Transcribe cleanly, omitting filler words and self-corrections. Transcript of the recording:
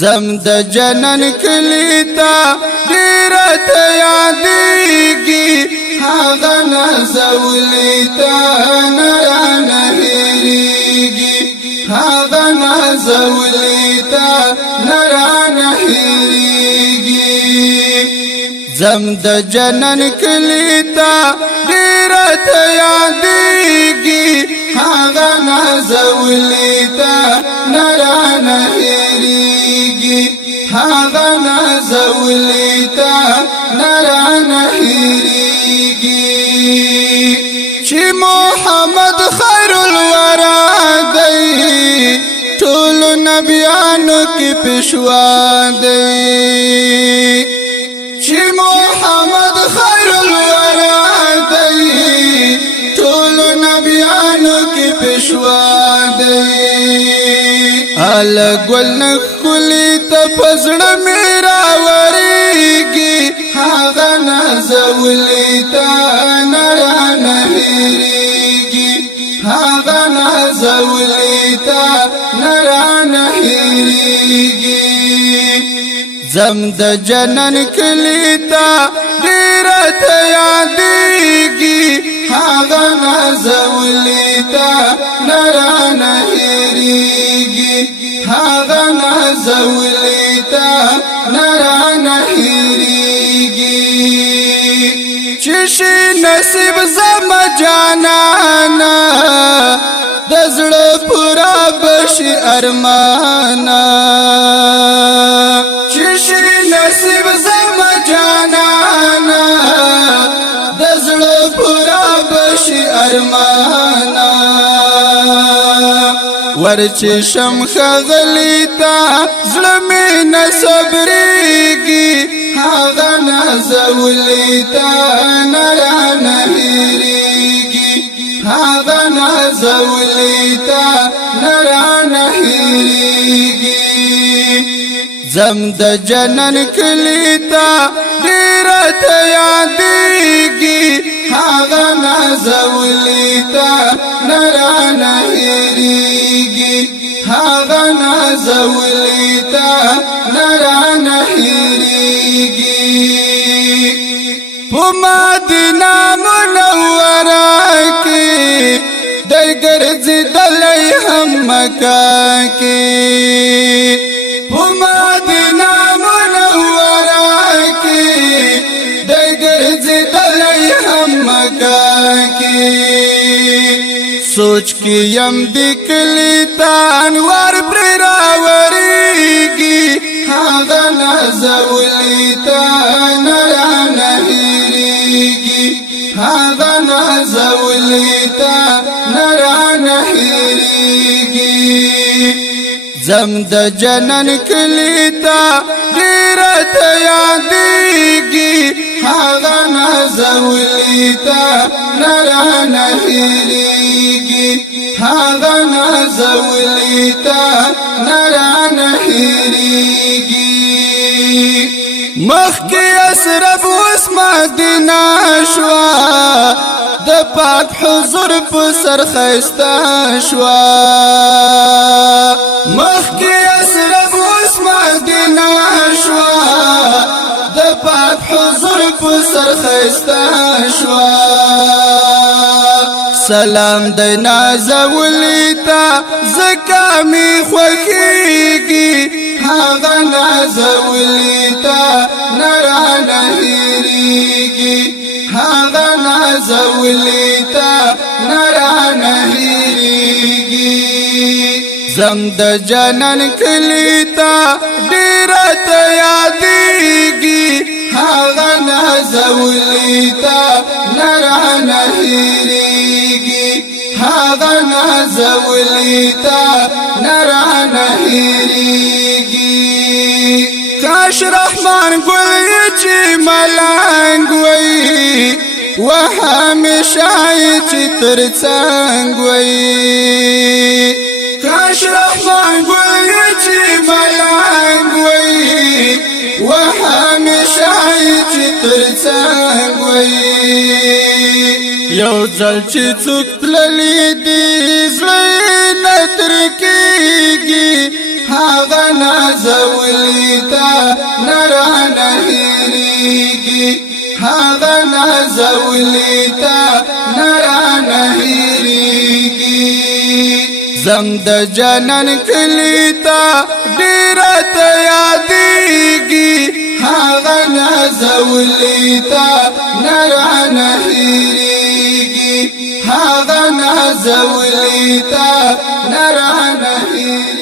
زم د جنن کلیتا ډیر ته یادېږي هغه نازولیتا نه هېرېږي هغه نازولیتا نه هېرېږي زم د جنن کلیتا ډیر ته یادېږي هغه نازولیتا نه هېرېږي هغه نازولیتا نه هېرېږي چې محمد خیر الورا دی ټول نبیانو کې پیشوا دی چې محمد خیر الورا دی ټول نبیانو کې پیشوا دی ال ګل نخلی ته پزړه میرا وریږي هغه نازولیتا نه هېرېږي هغه نازولیتا نه هېرېږي زم د جنن کلیتا ډیر ته یادېږي هغه نازولیتا نه هېرېږي هغه نازولیتا نه هېرېږي چې شي نصیب زما جانانا د زړه پورا بشي ارمانا چې شي نصیب زما جانانا د زړه پورا بشي ارمانا ورچې شم خغلی تا زړه مې نه صبرېږي هغه نازولیتا نه هېرېږي هغه نازولیتا نه هېرېږي زم د جنن کلیتا ډیر ته یادېږي هغه نازولیتا نه هېرېږي هغه نازولیتا نه هېرېږي په مدینه منوره کې دی ګرځېدلی هم مکه کې په مدینه منوره کې دی ګرځېدلی هم مکه کې سوچ کې یم د کلیتا انوار پرې راورېږي هغه نازولیتا نه هېرېږي هغه نازولیتا نه هېرېږي زم د جنن کلیتا ډیر ته یادېږي هغه نازولیتا نه هېرېږي هغه نازولیتا نه هېرېږي مخکې اسرب اوس مدینه شوه د پاک حضور په سر ښایسته شوه مخکې اسرب اوس مدینه شوه د پاک حضور په سر ښایسته شوه سلام د نازولیتا زکه مې خوښېږي هغه نازولیتا نه هېرېږي هغه نازولیتا نه هېرېږي زم د جنن کلیتا ډیر ته یادېږي هغه نازولیتا نه هېرېږي هغه نازولیتا نه هېرېږي کاش رحمان ګل چې ملنګ وي و همیشه چې تر څنګ وي کاش رحمان ګل چې ملنګ وي و همیشه چې تر څنګ وي یو ځل چې څوک تللی دي زړه نه ترکېږي هاغه نازولی تا نرانه هیریږي هاغه نازولی تا نرانه هیریږي زم د جنن کلی تا ډیر ته یادېږي هاغه نازولی تا نرانه هیریږي هاغه نازولی تا نرانه هیریږي